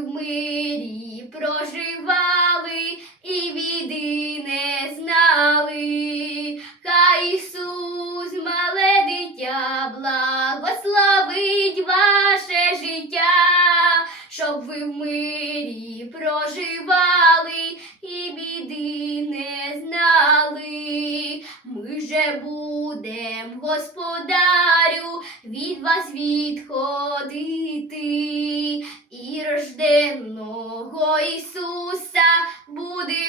В мирі проживали і біди не знали. Хай Ісус, мале дитя, благословить ваше життя, щоб ви в мирі проживали і біди не знали. Ми же будем, господарю, від вас відходити